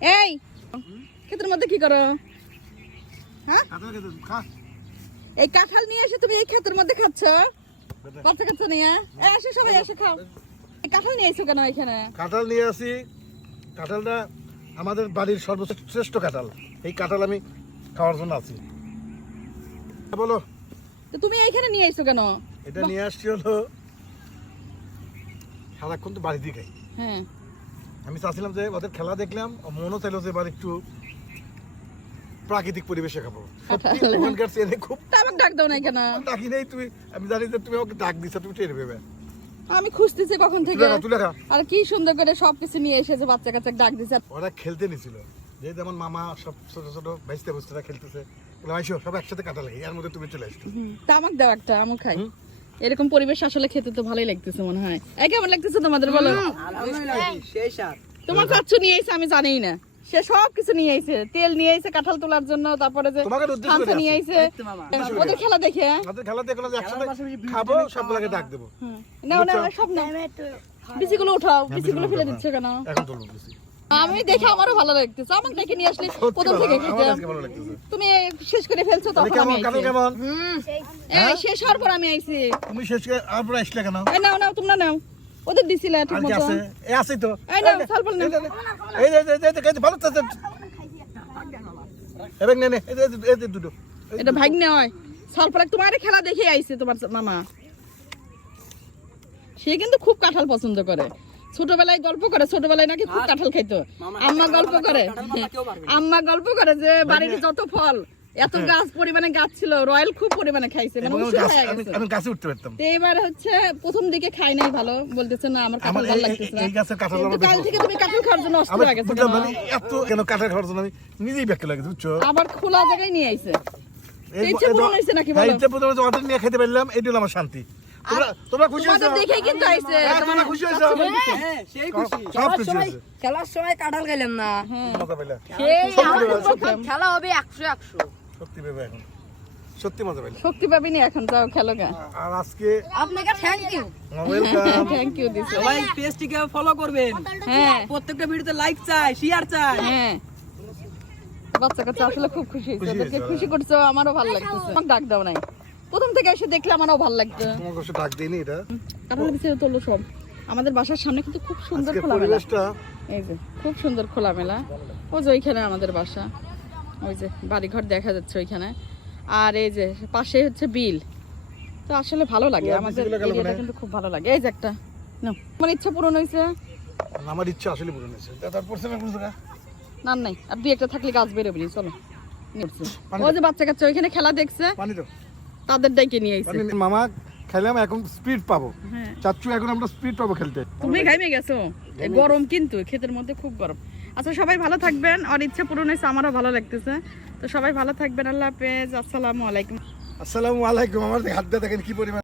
এই ক্ষেতের মধ্যে কি করো? হ্যাঁ? এই কাঁঠাল নিয়ে এসে তুমি এই ক্ষেতের মধ্যে খাচ্ছ? বাচ্চা কাচ্চা নিয়ে? আসো সবাই এসে খাও। এই কাঁঠাল নিয়ে এসো কেন এখানে? কাঁঠাল নিয়ে আসি। কাঁঠালটা আমাদের বাড়ির সর্বশ্রেষ্ঠ কাঁঠাল। এই কাঁঠাল আমি খাওয়ার জন্য আছি। বলো। তো তুমি এইখানে নিয়ে এসো কেন? এটা নিয়ে আসছি হলো সারাক্ষণ তো বাড়িতেই খাই। হ্যাঁ। আমি চাচ্ছিলাম যে ওদের খেলা দেখলাম মনও চাইলো যে এবার একটু প্রাকৃতিক পরিবেশে খাব। সত্যি ওখানকার চেনে খুব আমাকে ডাক দাও না কেন? ডাকি নেই তুমি আমি জানি যে তুমি আমাকে ডাক দিচ্ছ তুমি টের পেবে। আমি খুঁজতেছি কখন থেকে। আর কি সুন্দর করে সবকিছু নিয়ে এসেছে বাচ্চা কাচ্চা ডাক দিছে। ওরা খেলতে নিছিল। যে যেমন মামা সব ছোট ছোট ভাইস্তে বুঝতে খেলতেছে আইসো সব একসাথে কাটা লাগে এর মধ্যে তুমি চলে আসছো তা আমাকে দাও একটা আমু খাই। এরকম পরিবেশ আসলে খেতে তো ভালোই লাগতেছে মনে হয়। কেমন লাগতেছে তোমাদের বলো? সেই তোমার চাচ্ছু নিয়ে এসে আমি জানি না। সে সব কিছু নিয়ে এসে তেল নিয়ে এসে কাঁঠাল তোলার জন্য তারপরে যে করে নিয়ে মামা। ওদের খেলা দেখে আমাদের খেলা দেখল যে একসাথে খাব সবগুলোকে ডাক দেবো। নাও না সব নাও বিচিগুলো উঠাও হ্যাঁ, বিচিগুলো ফেলে দিচ্ছে কেন? এখন তুলবো বেশি। আমি দেখে আমারও ভালো লাগতেছে। আমাকে দেখে নিয়ে আসলে প্রথম থেকে খেতাম তুমি শেষ করে ফেলছো তখন আমি এই শেষ হওয়ার পর আমি আইছি। তুমি শেষ করে আর আসলে কেন? নাও নাও তোমরা নাও। ওদের দিছিলে ঠিক মতো আছে? এই আছে তো। এই নাও সালপাল নাও। এই ভালো তো। এবার নে নে এই এই দুটো। এটা ভাগ্নে হয়। সালপাল তোমার খেলা দেখে আইছে তোমার মামা। সে কিন্তু খুব কাঁঠাল পছন্দ করে। ছোটবেলায় গল্প করে ছোটবেলায় নাকি খুব কাঁঠাল খাইতো। আম্মা গল্প করে। কাঁঠাল। আম্মা গল্প করে যে বাড়িতে যত ফল এত গাছ পরিমাণে গাছ ছিল রয়্যাল খুব পরিমাণে খাইছে মানে গাছ- হয়ে গেছে। আমি গাছে উঠতে পারতাম। তো এবার হচ্ছে প্রথম দিকে খাই নাই ভালো বলতেছে না আমার কাঁঠাল ভালো লাগতেছে না। এই গাছের কাঁঠাল আমার কাল থেকে তুমি কাঁঠাল খাওয়ার জন্য অস্থির হয়ে গেছো কেন? এত কেন কাঠের খাওয়ার জন্য আমি নিজেই ব্যাখ্যা লাগে বুঝছ? আবার খোলা জায়গায় নিয়ে আইছে। এই ইচ্ছে এই- পূরণ হয়েছে নাকি হ্যাঁ, বলো? ইচ্ছে পূরণ হয়েছে, অর্ডার নিয়ে খেতে পারলাম এটি হলো আমার শান্তি। তোমরা তোমরা খুশি হয়েছো? তোমাদের কিন্তু আইছে। হ্যাঁ, তোমরা খুশি হয়েছো? হ্যাঁ সেই খুশি। সব খুশি হয়েছে? খেলার সময় কাঁঠাল খাইলাম না। হ্যাঁ মজা সেই খেলা হবে একশো একশো। সত্যি ভেবে এখন। সত্যি মজা শক্তি পাবিনি এখন যাও খেলো গা। আর আজকে আপনাকে thank you welcome thank you দিছো। সবাই পেজটিকে ফলো করবেন। হ্যাঁ। প্রত্যেকটা ভিডিওতে লাইক চাই শেয়ার চাই। হ্যাঁ। বাচ্চা কাচ্চা আসলে খুব খুশি হয়েছে। খুশি ওদেরকে করছ আমারও ভালো লাগতেছে। আমাকে ডাক দাও নাই। প্রথম থেকে এসে দেখলে আমারও ভালো লাগতো। তোমাকে অবশ্য ডাক দিইনি এটা? কাঁঠাল বিছে তোলো সব। আমাদের বাসার সামনে কিন্তু খুব সুন্দর আজকে খোলামেলা। এই যে খুব সুন্দর খোলামেলা। ওই যে ওইখানে আমাদের বাসা। ওই যে বাড়িঘর দেখা যাচ্ছে ওইখানে। আর এই যে পাশে হচ্ছে বিল। তো আসলে ভালো লাগে। আমাদের এরিয়াটা কিন্তু খুব ভালো লাগে। এই যে একটা। নাও। আমার ইচ্ছা পূরণ হয়েছে। আমার ইচ্ছা আসলে পূরণ হয়েছে। তারপর না কোনো জায়গা না নাই। আর দুই একটা থাকলে গাছ বেরোবি চলো। ওই যে বাচ্চা কাচ্চা ওইখানে খেলা দেখছে। পানি তো তাদের ডাইকে নিয়ে আইছে। মানে মামা খেলাম এখন স্পিড পাবো। হ্যাঁ। চাচ্ছু এখন আমরা স্পিড পাবো খেলতে। তুমি ঘাইমে গেছো? এই গরম কিন্তু ক্ষেতের মধ্যে খুব গরম। আচ্ছা সবাই ভালো থাকবেন। আর ইচ্ছা পূরণ হয়েছে আমারও ভালো লাগতেছে। তো সবাই ভালো থাকবেন আল্লাহ হাফেজ। আসসালামু আলাইকুম। আসসালামু আলাইকুম। আমার হাত দিয়ে দেখেন কি পরিমাণ